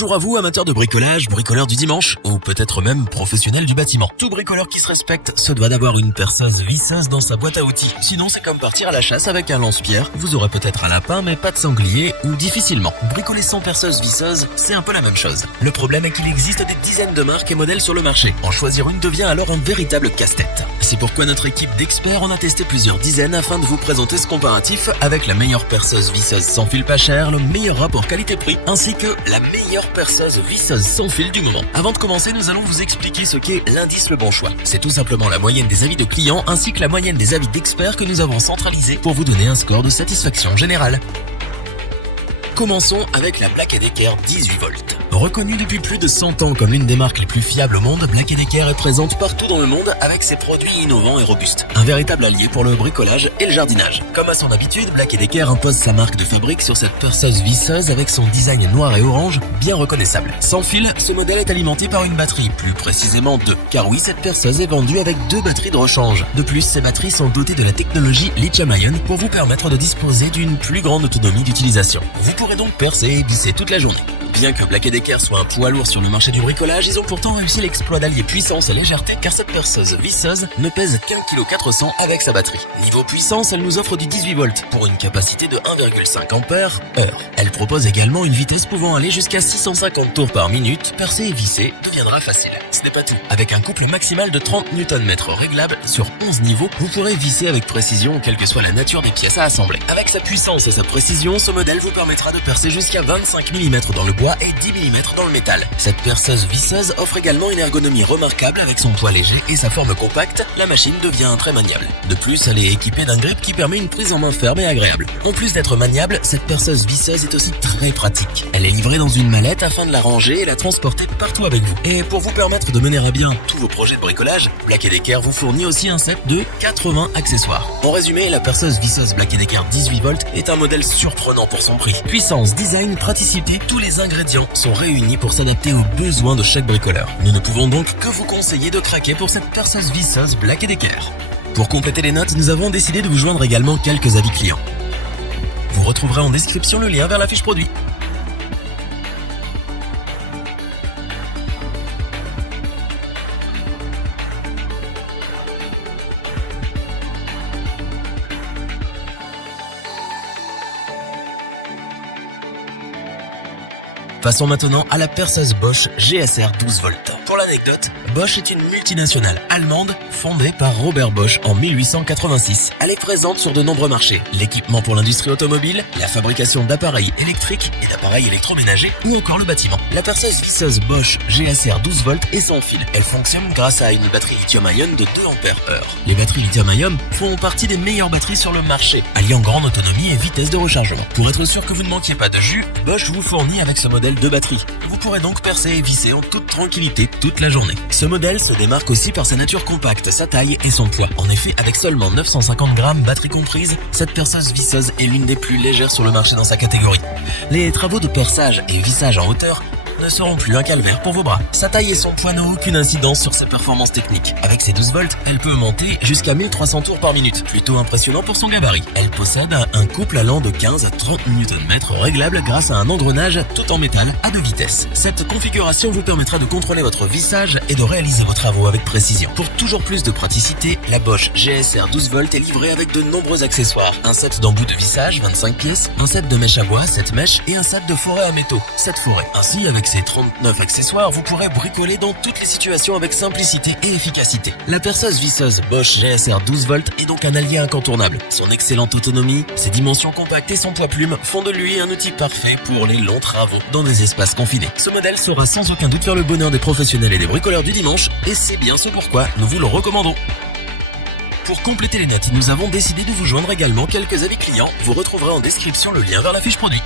Bonjour à vous, amateurs de bricolage, bricoleurs du dimanche, ou peut-être même professionnels du bâtiment. Tout bricoleur qui se respecte se doit d'avoir une perceuse visseuse dans sa boîte à outils. Sinon, c'est comme partir à la chasse avec un lance-pierre. Vous aurez peut-être un lapin, mais pas de sanglier, ou difficilement. Bricoler sans perceuse visseuse, c'est un peu la même chose. Le problème est qu'il existe des dizaines de marques et modèles sur le marché. En choisir une devient alors un véritable casse-tête. C'est pourquoi notre équipe d'experts en a testé plusieurs dizaines afin de vous présenter ce comparatif avec la meilleure perceuse visseuse sans fil pas cher, le meilleur rapport qualité-prix, ainsi que la meilleure perceuse visseuse sans fil du moment. Avant de commencer, nous allons vous expliquer ce qu'est l'indice Le Bon Choix. C'est tout simplement la moyenne des avis de clients ainsi que la moyenne des avis d'experts que nous avons centralisés pour vous donner un score de satisfaction générale. Commençons avec la Black & Decker 18 volts. Reconnue depuis plus de 100 ans comme l'une des marques les plus fiables au monde, Black & Decker est présente partout dans le monde avec ses produits innovants et robustes. Un véritable allié pour le bricolage et le jardinage. Comme à son habitude, Black & Decker impose sa marque de fabrique sur cette perceuse visseuse avec son design noir et orange bien reconnaissable. Sans fil, ce modèle est alimenté par une batterie, plus précisément 2. Car oui, cette perceuse est vendue avec 2 batteries de rechange. De plus, ces batteries sont dotées de la technologie lithium-ion pour vous permettre de disposer d'une plus grande autonomie d'utilisation. Vous pourrez donc percer et visser toute la journée. Bien que Black & Decker soit un poids lourd sur le marché du bricolage, ils ont pourtant réussi l'exploit d'allier puissance et légèreté car cette perceuse visseuse ne pèse qu'1,4 kg avec sa batterie. Niveau puissance, elle nous offre du 18 volts pour une capacité de 1,5 ampères heure. Elle propose également une vitesse pouvant aller jusqu'à 650 tours par minute. Percer et visser deviendra facile. Ce n'est pas tout. Avec un couple maximal de 30 Nm réglable sur 11 niveaux, vous pourrez visser avec précision quelle que soit la nature des pièces à assembler. Avec sa puissance et sa précision, ce modèle vous permettra de percer jusqu'à 25 mm dans le bois et 10 mm dans le métal. Cette perceuse visseuse offre également une ergonomie remarquable avec son poids léger et sa forme compacte, la machine devient très maniable. De plus, elle est équipée d'un grip qui permet une prise en main ferme et agréable. En plus d'être maniable, cette perceuse visseuse est aussi très pratique. Elle est livrée dans une mallette afin de la ranger et la transporter partout avec vous. Et pour vous permettre de mener à bien tous vos projets de bricolage, Black & Decker vous fournit aussi un set de 80 accessoires. En résumé, la perceuse visseuse Black & Decker 18 volts est un modèle surprenant pour son prix. Puissance, design, praticité, tous les ingrédients sont réunis pour s'adapter aux besoins de chaque bricoleur. Nous ne pouvons donc que vous conseiller de craquer pour cette perceuse visseuse Black & Decker. Pour compléter les notes, nous avons décidé de vous joindre également quelques avis clients. Vous retrouverez en description le lien vers la fiche produit. Passons maintenant à la perceuse Bosch GSR 12 volts. Pour l'anecdote, Bosch est une multinationale allemande fondée par Robert Bosch en 1886. Elle est présente sur de nombreux marchés. L'équipement pour l'industrie automobile, la fabrication d'appareils électriques et d'appareils électroménagers ou encore le bâtiment. La perceuse visseuse Bosch GSR 12 volts est sans fil. Elle fonctionne grâce à une batterie lithium-ion de 2 ampères heure. Les batteries lithium-ion font partie des meilleures batteries sur le marché, alliant grande autonomie et vitesse de rechargement. Pour être sûr que vous ne manquiez pas de jus, Bosch vous fournit avec ce modèle 2 batteries. Vous pourrez donc percer et visser en toute tranquillité toute la journée. Ce modèle se démarque aussi par sa nature compacte, sa taille et son poids. En effet, avec seulement 950 grammes, batterie comprise, cette perceuse visseuse est l'une des plus légères sur le marché dans sa catégorie. Les travaux de perçage et vissage en hauteur ne seront plus un calvaire pour vos bras. Sa taille et son poids n'ont aucune incidence sur ses performances techniques. Avec ses 12 volts, elle peut monter jusqu'à 1300 tours par minute. Plutôt impressionnant pour son gabarit. Elle possède un couple allant de 15 à 30 Nm réglable grâce à un engrenage tout en métal à 2 vitesses. Cette configuration vous permettra de contrôler votre vissage et de réaliser vos travaux avec précision. Pour toujours plus de praticité, la Bosch GSR 12 volts est livrée avec de nombreux accessoires. Un set d'embouts de vissage, 25 pièces, un set de mèches à bois, 7 mèches et un set de forêt à métaux, 7 forêts. Ainsi, avec ces 39 accessoires, vous pourrez bricoler dans toutes les situations avec simplicité et efficacité. La perceuse visseuse Bosch GSR 12 volts est donc un allié incontournable. Son excellente autonomie, ses dimensions compactes et son poids plume font de lui un outil parfait pour les longs travaux dans des espaces confinés. Ce modèle saura sans aucun doute faire le bonheur des professionnels et des bricoleurs du dimanche, et c'est bien ce pourquoi nous vous le recommandons. Pour compléter les notes, nous avons décidé de vous joindre également quelques avis clients. Vous retrouverez en description le lien vers la fiche produit.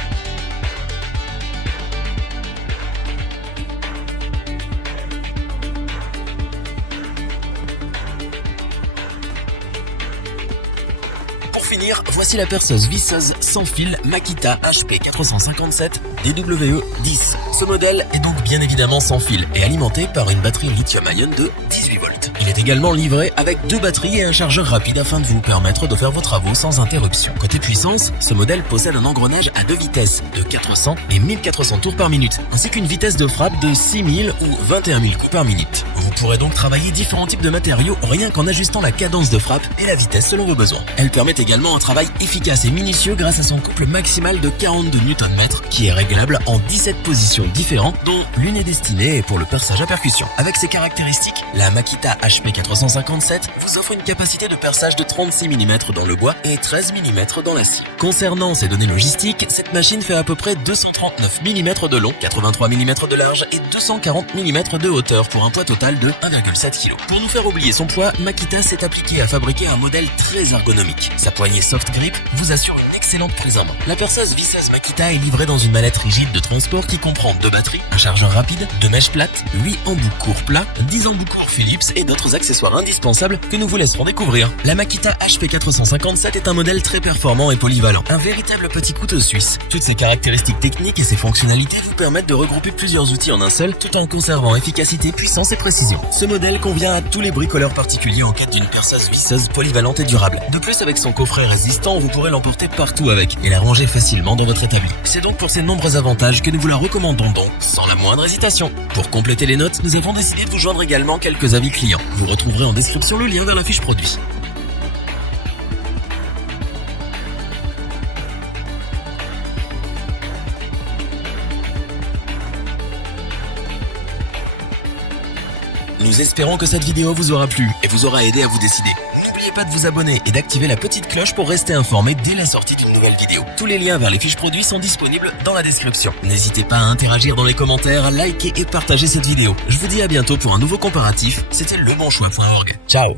Pour finir, voici la perceuse visseuse sans fil Makita HP 457 DWE10. Ce modèle est donc bien évidemment sans fil et alimenté par une batterie lithium-ion de 18 volts. Il est également livré avec 2 batteries et un chargeur rapide afin de vous permettre de faire vos travaux sans interruption. Côté puissance, ce modèle possède un engrenage à 2 vitesses de 400 et 1400 tours par minute, ainsi qu'une vitesse de frappe de 6000 ou 21 000 coups par minute. Vous pourrez donc travailler différents types de matériaux rien qu'en ajustant la cadence de frappe et la vitesse selon vos besoins. Elle permet également un travail efficace et minutieux grâce à son couple maximal de 42 Nm qui est réglable en 17 positions différentes dont l'une est destinée pour le perçage à percussion. Avec ses caractéristiques, la Makita HP 457 vous offre une capacité de perçage de 36 mm dans le bois et 13 mm dans l'acier. Concernant ses données logistiques, cette machine fait à peu près 239 mm de long, 83 mm de large et 240 mm de hauteur pour un poids total de 1,7 kg. Pour nous faire oublier son poids, Makita s'est appliqué à fabriquer un modèle très ergonomique. Sa poignée soft grip vous assure une excellente prise en main. La perceuse visseuse Makita est livrée dans une mallette rigide de transport qui comprend 2 batteries, un chargeur rapide, 2 mèches plates, 8 embouts courts plats, 10 embouts courts Philips et d'autres accessoires indispensables que nous vous laisserons découvrir. La Makita HP 457 est un modèle très performant et polyvalent, un véritable petit couteau suisse. Toutes ses caractéristiques techniques et ses fonctionnalités vous permettent de regrouper plusieurs outils en un seul tout en conservant efficacité, puissance et précision. Ce modèle convient à tous les bricoleurs particuliers en quête d'une perceuse visseuse polyvalente et durable. De plus, avec son coffret résistant, vous pourrez l'emporter partout avec et la ranger facilement dans votre établi. C'est donc pour ces nombreux avantages que nous vous la recommandons donc sans la moindre hésitation. Pour compléter les notes, nous avons décidé de vous joindre également quelques avis clients. Vous retrouverez en description le lien vers la fiche produit. Nous espérons que cette vidéo vous aura plu et vous aura aidé à vous décider. N'oubliez pas de vous abonner et d'activer la petite cloche pour rester informé dès la sortie d'une nouvelle vidéo. Tous les liens vers les fiches produits sont disponibles dans la description. N'hésitez pas à interagir dans les commentaires, à liker et partager cette vidéo. Je vous dis à bientôt pour un nouveau comparatif. C'était lebonchoix.org. Ciao.